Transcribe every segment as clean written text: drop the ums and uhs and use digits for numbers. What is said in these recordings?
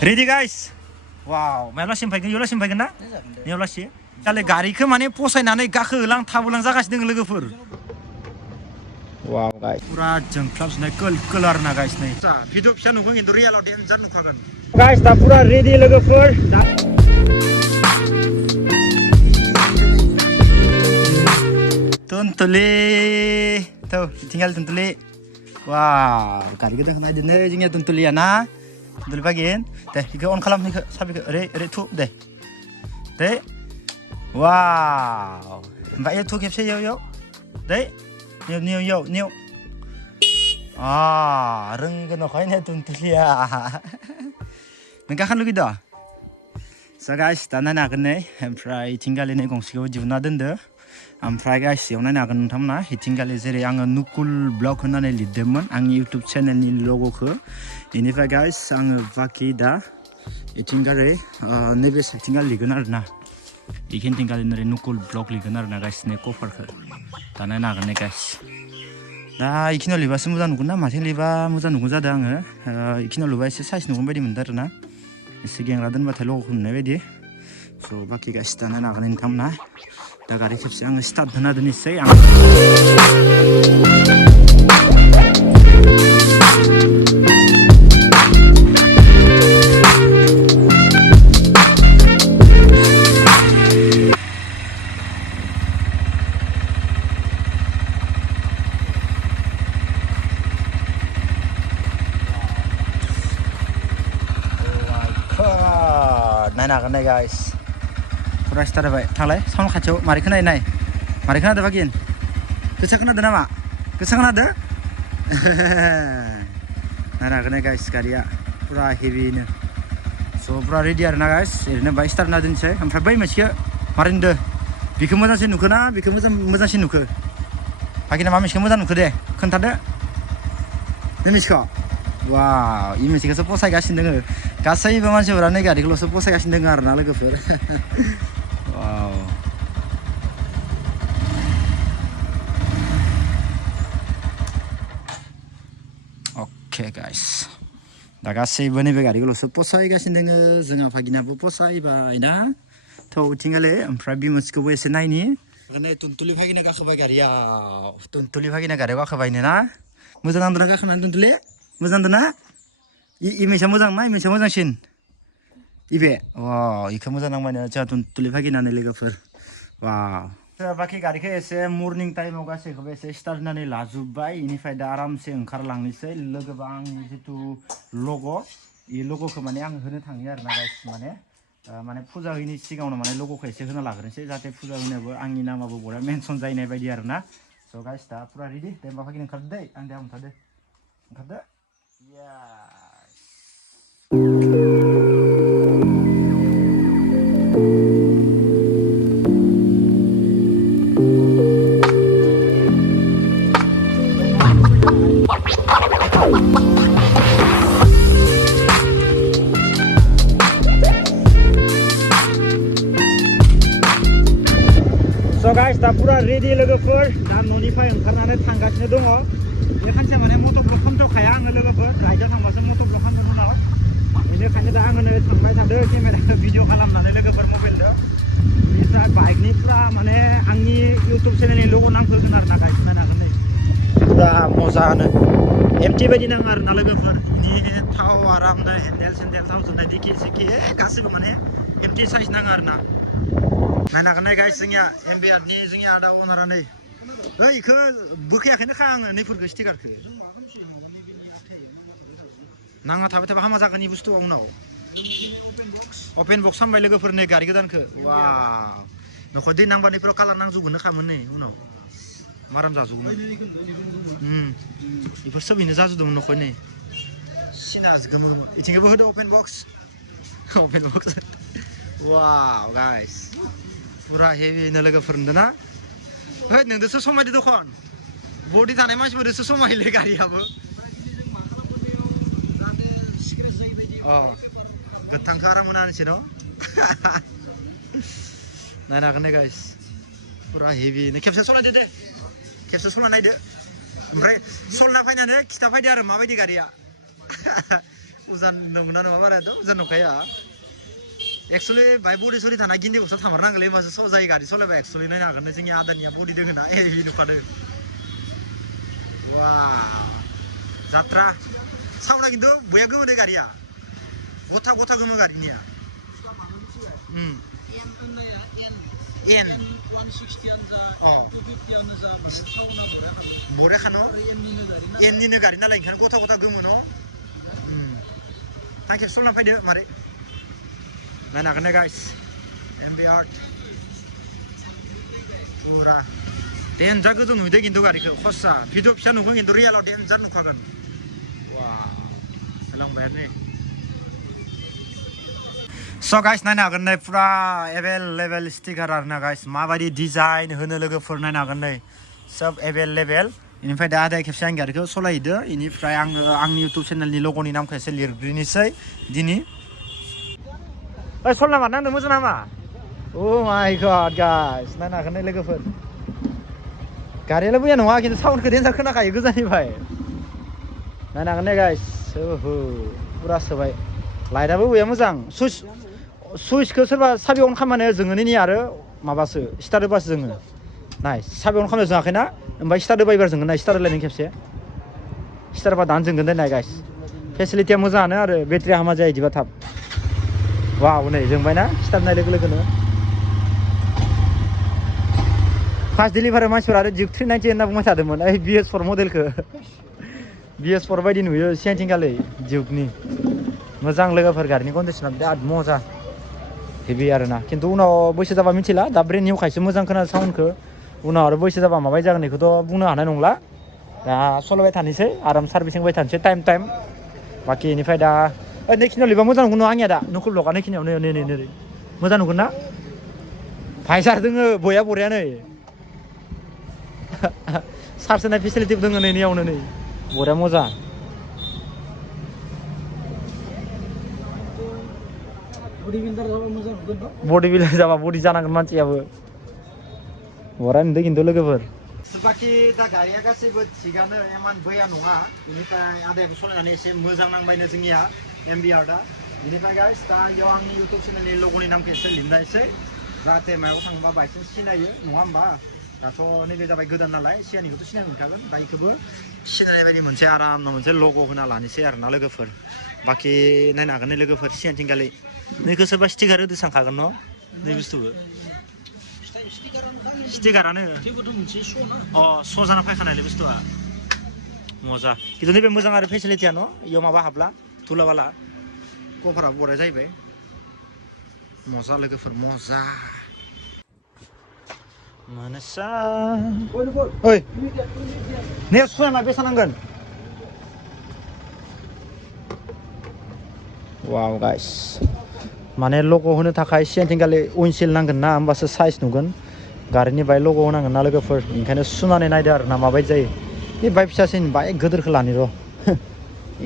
Ready guys? Wow, मेलासिम फैगोन इयावलासिम फैगोन ना? इयावलासि दालाय गारिखौ माने फसायनानै गाखोलां थाबोलां जागासिनो दङ लोगोफोर। Wow guys, पुरा जोंख्लाबजोबनाय कोल आरोना guys नै। भिडिअ फिसा नुगोन खिन्थु रियेलाव डेन्जार नुखागोन। Guys दा पुरा रेडि लोगोफोर। Tuntuli, tuh tinggal tuntuli. Wah, गारिखौ दोनखाना दोननो जोंनिया tuntuli ya ना? Tuntuli bagian. Deh, iku on kalam iku sabi re tu deh. Deh. Wow. Mbak ya tu kepse yo. Deh. New. Ah, renggen khoyne tuntuli ya. Nengka kan lugi dah. So guys, दाना नागोन नै ओमफ्राय इथिंगालिनि गंसेखौ दिहुनना दोनदो ओमफ्राय guys याव नायनो हागोन नोंथांमोना इथिंगालि जेरै आङो नुकुल ब्लग होननानै लिरदोंमोन आंनि YouTube चेनेलनि लोगोखौ बेनिफ्राय गाइस आङो बाखि दा इथिंगालि नैबे साइथिंगालि लिरगोन आरोना इथिंगालि नोरै नुकुल ब्लग लिरगोन आरोना गाइस नै कभारखौ दा नायनो हागोन नै गाइस दा इखिनियाव लिरबासो मोजां नुगोन ना माथिं लिरबा मोजां नुगोन जादों आङो इखिनियाव लिरबा एसे साइज नुगोन बायदि मोनदों आरोना एसे गेंग्रा दोनबाथाय लोगोखौ नुनाय बायदि स' बाखि गाइस दा नायनो हागोन नोंथांमोना दा गारि खेबसे आङो स्टार्ट होना दोननोसै आं नायनो हागोन नै गाइस पुरा स्टार्ट जाबाय थांलाय साउन्ड खाथियाव मारै खोनायो नाय मारै खोनादों बागिन गोसा खोनादों नामा गोसा खोनादों नायनो हागोन नै गाइस गारिया पुरा हेभिनो स' पुरा रेडि आरोना गाइस ओरैनो बाइक स्टार्ट होना दोनसै ओमफ्राय बै मोनसेखौ मारै नुदों बेखौ मोजांसिन नुखो ना बेखौ मोजांसिन नुखो बागिना मा मोनसेखौ मोजां नुखो दे खोन्थादो बे मोनसेखौ वाव इ मोनसेखौसो फसायगासिनो दोङो गासैबो मानसिफोरा नै गारिखौल'सो फसायगासिनो दोङो आरोना लोगोफोर वाव अके गाइस दा गासैबो नैबे गारिखौल'सो फसायगासिनो दोङो जोंहा भागिनाबो फसायबाय ना थ' थिंगाले ओमफ्राय बे मोनसेखौबो एसे नायनि नै तुनतुलि भागिना गाखोबाय गारियाव तुनतुलि भागिना गारियाव गाखोबायनो ना मोजां नांदोंना गाखोनानै तुनतुलि मोजां नांदोंना इ मोनसेया मोजां ना इ मोनसेया मोजांसिन इबे वाव इखौ मोजां नांबायनो जोंहा तुनतुलि भागिनानै लोगोफोर वाव बाखि गारिखौ एसे मर्निं टाइमाव गासैखौबो एसे स्टार्ट होनानै लाजोब्बाय इनिफ्राय दा आरामसे ओंखारलांनोसै लोगोबा आंनि जिथु लग' इ लग'खौ माने आं होनो थाङो आरोना गाइस माने फुजा होयिनि सिगाङावनो माने लग'खौ एसे होना लाग्रोनोसै जाहाथे फुजा होनायावबो आंनि नामाबो बरा मेनसन जाहैनाय बायदि आरोना स' गाइस दा पुरा रेडि दे होमबा भागिना ओंखारदो दै आं दे हमथादो ओंखारदो So guys, दा पुरा रेडि लोगोफोर दा न'निफ्राय ओंखारनानै थांगासिनो दङ बेखायनो माने मट' ब्लग खालामथ'खाया आङो लोगोफोर राइडआव थांबासो मट' ब्लग खालामगोन उनाव बेनिखायनो दा आङो नै थांबाय थादों केमेराखौ भिडिअ खालामनानै लोगोफोर मबाइलजों बेनिफ्राय बाइकनि पुरा माने आंनि इउटुब चेनेलनि लग' नांफैगोन आरोना गाइस नायनो हागोन नै पुरा मजानो एमटि बायदि नाङो आरोना लोगोफोर इनि थाव आरामनो हेन्देल सेन्देल थावजोबनाय दिखि सिखि गासैबो माने एमटि साइज नाङो आरोना नायनो हागोन नै गाइस जोंनिया एमबिआरनि जोंनि आदा अनारा नै ओइ इखौ बोखायाखैनोखा आङो नैफोरखौ स्टिकारखौ नाङा थाबाय थाबा हामा जागोन इ बुस्थुआ उनाव अपेन बक्स खालामबाय लोगोफोर नै गारि गोदानखौ वाव न'खौ दै नांबा नैफोराव कालार नांजोबगोन खामोन नै उनाव माराम जाजोबगौमोन बेफोर सोबैनो जाजोबदोंमोन न'खौ नै सिना गोमो इथिंबो होदो अपेन बक्स वाव गाइस पुरा हेभिनो लोगोफोर नुदों ना ओइ नोंदोसो समायदो दखन बडि थानाय मानसिफोरदोसो समायले गारियाबो गोथांखौ आराम मोना होनसै न' नायनो हागोन नै गाइस पुरा हेभिनो खेबसे सलायदो दे खेबसे सलायना नायदो ओमफ्राय सलना फैनानै खिथा फैदो आरो माबायदि गारिया उजान नंगौना नङा बारायाथ' उजान नंखाया एक्सुवेलि बाय बडि सडि थाना गिन्दिखौसो थामारनांगोनलै होमबासो स' जायो गारि सलायबा एक्सुवेलि नायनो हागोन जोंनि आदानिया बडि दोङो ना हेभि नुखादों वाव जात्रा साउन्डआ खिन्थु बया गोमोदो गारिया गथा गथा गोमो गारिनिया एन 160 जा 250 जा साउन्डआ बरे खानो एननिनो गारि नालाय ओंखायनो गथा गथा गोमो न' थांखेब सलना फैदो मारै नायनो हागोन ना गाइस एमबिआर पुरा डेन्जार गोजौ नुदो खिन्थु गारिखौ खस्सा भिडिअ फिसा नुगोन खिन्थु रियेलाव डेन्जार नुखागोन वाव लांबाय आरो स' गाइस नायनो हागोन नै पुरा एभेलेबेल स्टिकार आरोना गाइस माबायदि डिजाइन होनो लोगोफोर नायनो हागोन नै सब एभेलेबेल इनिफ्राय दा आदाया खेबसे आं गारिखौ सलायहैदो इनिफ्राय आङो आंनि इउटुब चेनेलनि लग'नि नामखौ एसे लिरग्रोनोसै दिनै ओइ सल नामा नांदों मोजां नामा अ माय गड गाइस नायनो हागोन नै लोगोफोर गारियालाय बया नङा खिन्थु साउन्डखौ डेन्जार खोनाखायो गोजाननिफ्राय नायनो हागोन नै गाइस ओहो पुरा सोबाय लाइटआबो बया मोजां सुइचखौ सोरबा साबि अन खालामनानै जोङो नै आरो माबासो स्टार्ट होबासो जोङो नाय साबि अन खालामनो जोङाखैना ओमफ्राय स्टार्ट होबा एबार जोङो नाय स्टार्ट होलायनो खेबसे स्टार्ट होबा दानो जोंगोन दे नाय गाइस फेसिलिटिया मोजाङानो आरो बेटारिया हामा जाया इदिबा थाब वाव नै जोंबायना स्टार्ट नाय लोगो लोगोनो फार्स्ट डेलिभारि मानसिफोरा आरो जिग 390 होनना बुंबाय थादोंमोन ओइ BS4 मडेलखौ BS4 बायदि नुयो सिगांथिंगालै जिउगनि मोजां लोगोफोर गारिनि कन्डिसना बिराद मजा हेभि आरोना खिन्थु उनाव बैसो जाबा मिथिला दा ब्रेन्ड निउ खायसो मोजां खोनादों साउन्डखौ उनाव आरो बैसो जाबा माबायदि जागोन बेखौथ' बुंनो हानाय नंला दा सलायबाय थानोसै आराम सार्भिसिं बाय थानोसै टाइम बाखि इनिफ्राय दा नैखिनियाव लिरबा मोजां नुगोन आंनिया दा नखल ब्लगा नैखिनियाव नै मोजां नुगोन ना भाइजार दोङो बया बरिया नै चार्ज होनाय फेसिलिटि दोङो नै नैयावनो नै बरिया मोजां बडि बिल्डार जाबा बडि जानांगोन मानसियाबो बरिया नुदों खिन्थु लोगोफोर बाखि दा गारिया गासैबो थिगानो इमान बया नङा बेनिफ्राय आदायाबो सलायनानै एसे मोजां नांबायनो जोंनिया एमबिआर दा बेनिफ्राय गाइस दा इयाव आंनि इउटुब चेनेलनि लग'नि नामखौ एसे लिरनायसै जाहाथे मायाव थाङोबा बायचान्स सिनायो नङा होमबा दाथ' नैबे जाबाय गोदान नालाय सिगांनिखौथ' सिनाय मोनखागोन दा इखौबो सिनायनाय बायदि मोनसे आरामनो मोनसे लग' होना लानोसै आरोना लोगोफोर बाखि नायनो हागोन नै लोगोफोर सिगांथिंगालि नैखौ सोरबा स्टिकार होदो सानखागोन न' नै बुस्थुखौ स्टिकारानो अ स' जाना फैखानायलै बुस्थुआ मजा खिन्थु नैबे मोजां आरो फेसिलिटिया न' इयाव माबा हाबला धुलाबाला कभाराबो बरिया जाहैबाय मजा लोगोफोर मजा मनसा ओइ ने सयमा बेसा नांगोन वाव गाइस माने लग' होनो थाखाय सिगांथिंगालि उइनसिल नांगोन ना होमबासो साइज नुगोन गारिनि बाय लग' होनांगोन ना लोगोफोर ओंखायनो सुनानै नायदो आरो ना माबायदि जायो बे बाय फिसासिन बाय गोदोरखौ लानि र'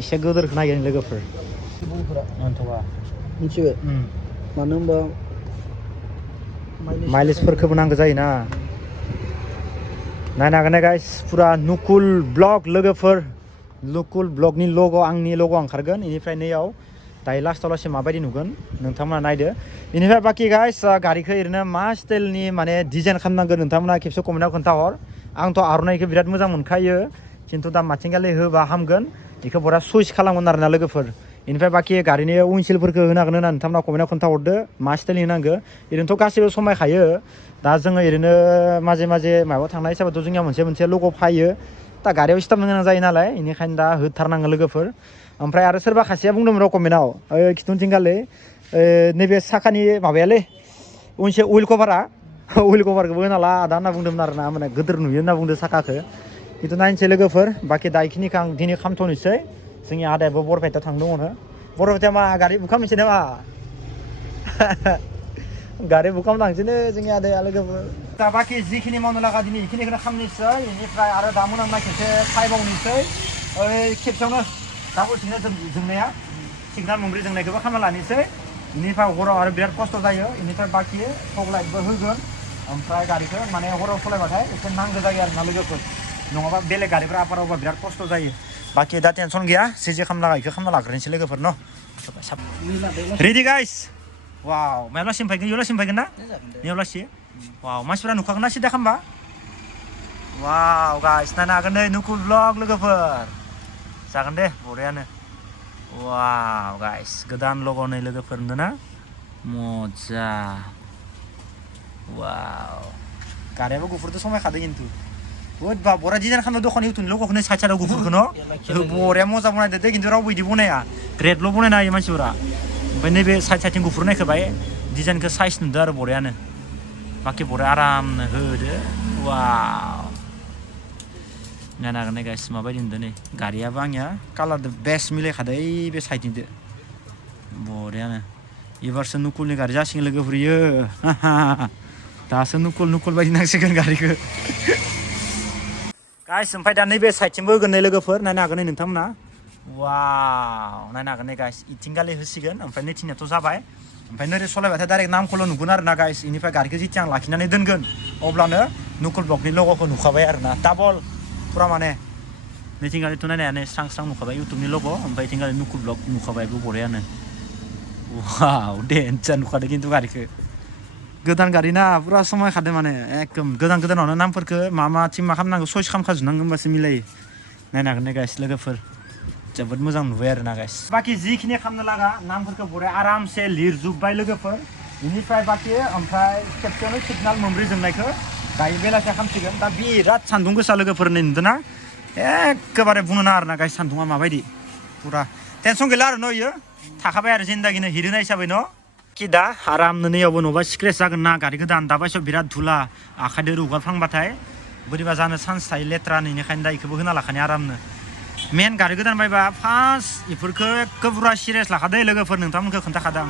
एसे गोदोरखौ नायगोन लोगोफोर मोनथ'वा मिथिबाय मानो होनबा माइलेजफोरखौबो नांगौ जायोना नायनो हागोन गाइस पुरा नुकुल ब्लग लोगोफोर नुकुल ब्लगनि लग' आंनि लग' ओंखारगोन बेनिफ्राय नैयाव दायो लास्टाव लासै माबायदि नुगोन नोंथांमोना नायदो बेनिफ्राय बाखि गाइस गारिखौ ओरैनो मा स्टाइलनि माने डिजाइन खालामनांगोन नोंथांमोना खेबसे कमेन्टआव खोन्थाहर आंथ' आर'नाइखौ बिराद मोजां मोनखायो खिन्थु दा माथिंगालि होबा हामगोन बेखौ बरा सुइस खालामगोन आरोना लोगोफोर बेनिफ्राय बाखि गारिनि उइनसिलफोरखौ होनांगोन होनना नोंथांमोना कमेन्टआव खोन्थाहरदो मा स्टाइलनि होनांगौ ओरैनोथ' गासैबो समायखायो दा जोङो ओरैनो माजे माजे माबायाव थांनाय हिसाबैथ' जोंनिया मोनसे लग' फायो दा गारियाव स्टार्ट गोनां जायो नालाय बेनिखायनो दा होथारनांगोन लोगोफोर ओमफ्राय आरो सोरबा खासेया बुंदोंमोन र' कमेन्टआव खिथुथिंगालि नैबे साखानि माबायालै उनसे उइल कभारखौबो होना ला आदा होनना बुंदोंमोन आरो ना माने गोदोर नुयो होनना बुंदों साखाखौ खिन्थु नायनोसै लोगोफोर बाखि दा बेखिनिखौ आं दिनै खालामथ'नोसै जोंनि आदायाबो बरपेटायाव थांदोंमोन बरपेटायाव मा गारि बुखामनोसै नामा गारि बुखाम लांसैनो जोंनि आदाया लोगोफोर दा बाखि जिखिनि मावनो लागा दिनै बेखिनिखौनो खालामनोसै बेनिफ्राय आरो दा मोनामनाय खेबसे फायबावनोसै खेबसेयावनो डाबल जोंनाया सिगनाल मोनब्रै जोंनायखौबो खालामना लानोसै बेनिफ्राय हराव आरो बिराद खस्थ' जायो बेनिफ्राय बाखि फग लाइटबो होगोन ओमफ्राय गारिखौ माने हराव सालायबाथाय एसे नांगौ जायो आरोना लोगोफोर नङाबा बेलेग गारिफ्रा आफारावबा बिराद खस्थ' जायो बाखि दा टेनसन गैया जे खालामना इखो खालामना लाग्रोनोसै लोगोफोर न रेडि गाइस वाव मायावलासिम फैगोन इयावलासिम फैगोन ना इयावलासि वाव मानसिफोरा नुखागोन ना सिदा खालामबा वाव गाइस नायनो हागोन नै नुकुल ब्लग लोगोफोर जागोन दे बरियानो वाव गाइस गोदान लग' नै लोगोफोर नुदोंना मजा वाव गारियाबो गुफुरदो समायखादों खिन्थु बहुत बा बरा डिजाइन खालामनो दखान इउटुबनि लग'खौनो साइड साइडआव गुफुरखौ न बरिया मोजां बनायदो दे खिन्थु रावबो इदि बनाया रेडल' बनायनो हायो मानसिफोरा ओमफ्राय नैबे साइड साइडथिं गुफुर नायखोबाय डिजाइनखौ साइज नुदों आरो बरियानो बाखि बरिया आरामनो होदो वाव नायनो हागोन गाइस माबायदि नुदों नै गारियाबो आंनिया कालारदो बेस्ट मिलायखादों बे साइडनिदो बरियानो एबारसो नुकुलनि गारि जासिगोन लोगोफोर इयो दासो नुकुल बायदि नांसिगोन गारिखौ गाइस ओमफ्राय दा नैबे साइडथिंबो होगोन नै लोगोफोर नायनो हागोन नै नोंथांमोना वाव नायनो हागोन नै गाइस इथिंगालि होसिगोन ओमफ्राय नैथिंनियाथ' जाबाय ओमफ्राय नोरै सलायबाथाय डाइरेक्ट नामखौल' नुगोन आरो ना गाइस इनिफ्राय गारिखौ जिथिया आं लाखिनानै दोनगोन अब्लानो नुकुल ब्लगनि लग'खौ नुखाबाय आरो ना डाबल पुरा माने नैथिंगालिथ' नायनायानो स्रां स्रां नुखाबाय इउटुबनि लग' ओमफ्राय इथिंगालि नुकुल ब्लग नुखाबायबो बरियानो वाव डेन्जार नुखादों खिन्थु गारिखौ गोदान गारि ना पुरा समायखादों माने एकदम गोदानावनो नामफोरखौ माथिं मा खालामनांगौ सयस खालामखाजोबनांगौ होमबासो मिलायो नायनो हागोन गाइस लोगोफोर जोबोद मोजां नुबाय आरो ना गाइस बाखि जिखिनि खालामनो लागा नामफोरखौ बरिया आरामसे लिरजोब्बाय लोगोफोर बेनिफ्राय बाखि ओमफ्राय खेबसेयावनो सिगनाल मोनब्रै जोंनायखौ दायो बेलासिया खालामसिगोन दा बिराद सान्दुं गोसा लोगोफोर नै नुदोंना एखेबारे बुंनो नाङा आरो ना गाइस सान्दुङा माबायदि पुरा टेनसन गैला आरो न' इयो थाखाबाय आरो जिन्दागिनो हिरोनाय हिसाबै न' कि दा आरामनो नैयावबो न'बा स्क्रेच जागोन ना गारि गोदान दाबायसो बिराद धुला आखाइजों रुगारफ्लांबाथाय बोरैबा जानो चान्स थायो लेथ्रा बेनिखायनो दा इखौबो होना लाखानाय आरामनो मेन गारि गोदान बायबा फार्स्ट इफोरखौ एखे पुरा सिरियास लाखादो लोगोफोर नोंथांमोनखौ खोन्थाखादां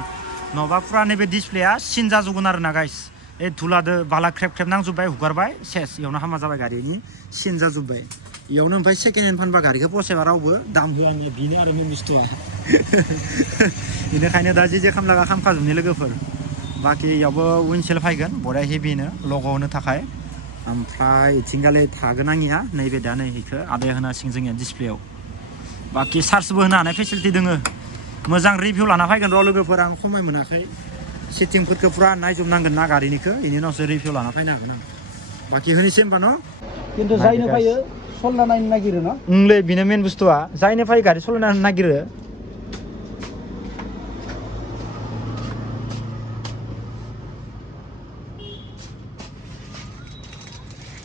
नङाबा पुरा नैबे डिसप्लेया सिन जाजोबगोन आरो ना गाइस धुलादो बाला ख्रेब ख्रेब नांजोब्बाय हुगारबाय सेस इयावनो हामा जाबाय गारिनि सिन जाजोब्बाय इयावनो ओमफ्राय सेकेन्ड हेन्ड फानबा गारिखौ फसायबा रावबो दाम होआ आंनिया बेनो आरो मेन बुस्थुआ बेनिखायनो दा जे खालामलागा खालामखाजोबनि लोगोफोर बाखि इयावबो उइनसेल फैगोन बरिया हेभिनो लग' होनो थाखाय ओमफ्राय इथिंगालि थागोन आंनिया नैबे दा नै इखौ आदाया होनांसिगोन जोंनिया डिसप्लेयाव बाखि चार्जबो होनो हानाय फेसिलिटि दोङो मोजां रिभिउ लाना फैगोन र' लोगोफोर आं समाय मोनाखै सिटिंफोरखौ पुरा नायजोबनांगोन ना गारिनिखौ बेनि उनावसो रिभिउ लाना फैनो हागोन आं बाखि होनोसै होमबा न' खिन्थु जायनो फैयो सलना नायनो नागिरो न ओंलै बेनो मेन बुस्थुआ जायनो फैयो गारि सलायनो नागिरो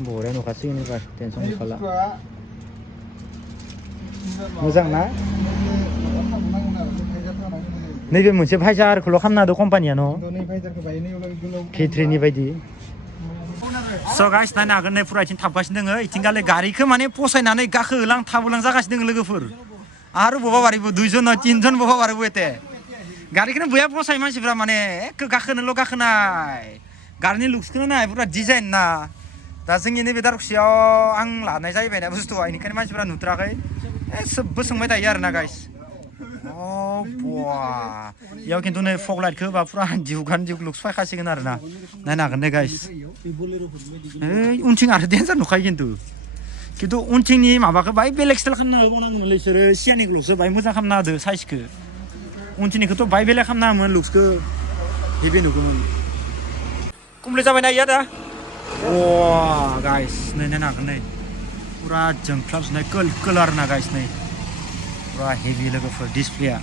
बरिया नुखासिगोन एबार टेनसन गैखाला मोजां ना नैबे मोनसे भाइजारखौल' खालामना होदो कम्पानिया न' K3नि बायदि स' गाइस नायनो हागोन नै पुरा इथिं थाबगासिनो दोङो इथिंगालि गारिखौ माने फसायनानै गाखोहोलां थाबोलां जागासिनो दोङो लोगोफोर आरो बबा बारिबो 2 जन 3 जन बबा बारिबो एते गारिखौनो बया फसायो मानसिफ्रा माने एखे गाखोनोल' गाखोनाय गारिनि लुक्सखौनो नाय पुरा डिजाइन ना दा जोंनि नैबे दारखुसियाव आं लानाय जाहैबायना बुस्थुआ बेनिखायनो मानसिफ्रा नुथाराखै सोबबो सोंबाय थायो आरो ना गाइस बा इयाव खिन्थु नै फग लाइटखौ होबा पुरा दिहुगान दिहुग लुक्स फायखासिगोन आरो ना नायनो हागोन दे गाइस उनथिं आरो डेन्जार नुखायो खिन्थु उनथिंनि माबाखौ बाय बेलेग स्टाइल खालामना होबावनांगोनलै बिसोरो सियानिखौल'सो बाय मोजां खालामना होदो साइजखौ उनथिंनिखौथ' बाय बेलेग खालामना होमोन लुक्सखौ हेभि नुगौमोन कमप्लिट जाबायना इया दा गाइस नै नायनो हागोन नै पुरा जोंख्लाबजोबनाय कोल आरो ना गाइस नै पुरा हेभि लोगोफोर डिसप्लेया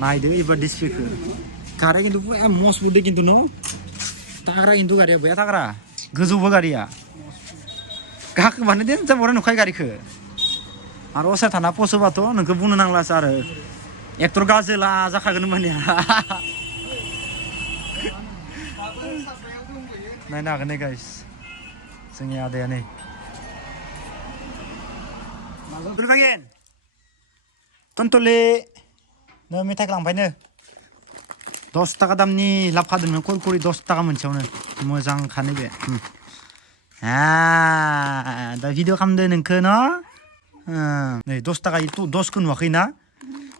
नायदो एबार डिसप्लेखौ गारिया खिन्थु पुरा मजबुत दे खिन्थु न' थाग्रा खिन्थु गारिया बया थाग्रा गोजौबो गारिया गाखोबानो देन्जार बरिया नुखायो गारिखौ आरो असाय थाना पसोबाथ' नोंखौ बुंनो नांलासो आरो एक्टर गाजोला जाखागोन होमबानिया नायनो हागोन नै गाइस जोंनि आदाया नै टन्टले नों मेथाइखौ लांफायनो 10 थाखा दामनि लाबोखादों कुरकुरि 10 थाखा मोनसेयावनो मोजांखा नैबे दा भिडिअ खालामदो नोंखौ न' नै 10 थाखा 10खौ नुवाखैना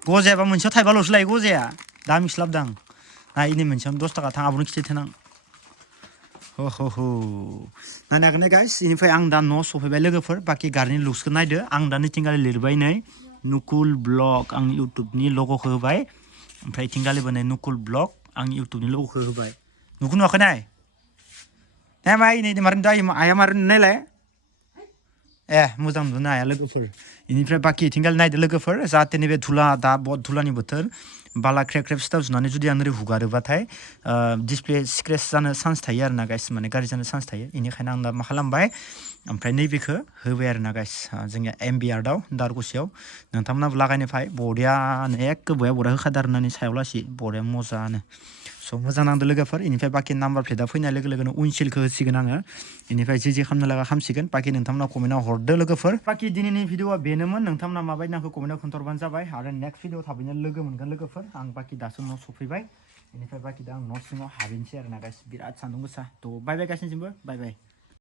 गजायाबा मोनसेयाव थाइबाल'सो लायो गजाया दा मिक्स लाबोदां ना इनि मोनसेयावनो 10 थाखा थां आब'नो खिथाथों आं नायनो हागोन गाइस इनिफ्राय आं दा न' सफैबाय लोगोफोर बाखि गारिनि लुक्सखौ नायदो आं दा नैथिंगालि लिरबाय नै नुकुल ब्लग आं इउटुबनि लग'खौ होबाय ओमफ्राय इथिंगालिबो नै नुकुल ब्लग आं इउटुबनि लग'खौ होबाय नुखौ नुवाखै नाय नाय माय नै मारैनो दायो आया मारैनो नायलाय मोजां नुदों आया लोगोफोर इनिफ्राय बाखि इथिंगालि नायदो लोगोफोर जाहाथे नैबे धुला दा बहुत धुलानि बोथोर बाला ख्रेब ख्रेब सिथाव जुनानै जुदि आं ओरै हुगारोबाथाय डिसप्ले स्क्रेच जानो चान्स थायो आरो ना गाइस माने गाज्रि जानो चान्स थायो इनिखायनो आं दा मा खालामबाय ओमफ्राय नैबेखौ होबाय आरो ना गाइस जोंनिया एमबिआर्डआव दारगुसियाव नोंथांमोनाबो लागायनो फाय बरियानो एखे बया होखादो आरो ना सायाव लासि बरिया मोजानो स' मोजां नांदो लोगोफोर इनिफ्राय बाखि नाम्बार प्लेटआ फैनाय लोगो लोगोनो उइनसिल्डखौ होसिगोन आङो इनिफ्राय जि खालामनो लागा खालामसिगोन बाखि नोंथांमोना कमेन्टआव हरदो लोगोफोर बाखि दिनैनि भिडिअआ बेनोमोन नोंथांमोना माबायदि नांखौ कमेन्टआव खोन्थहरबानो जाबाय आरो नेक्स्ट भिडिअ थाबैनो लोगो मोनगोन लोगोफोर आं बाखि दासो न' सफैबाय इनिफ्राय बाखि दा आं न' सिङाव हाबैनोसै आरो ना गाइस बिराद सान्दुं गोसा थ' बाय बाय गासिनिसिमबो बाय बाय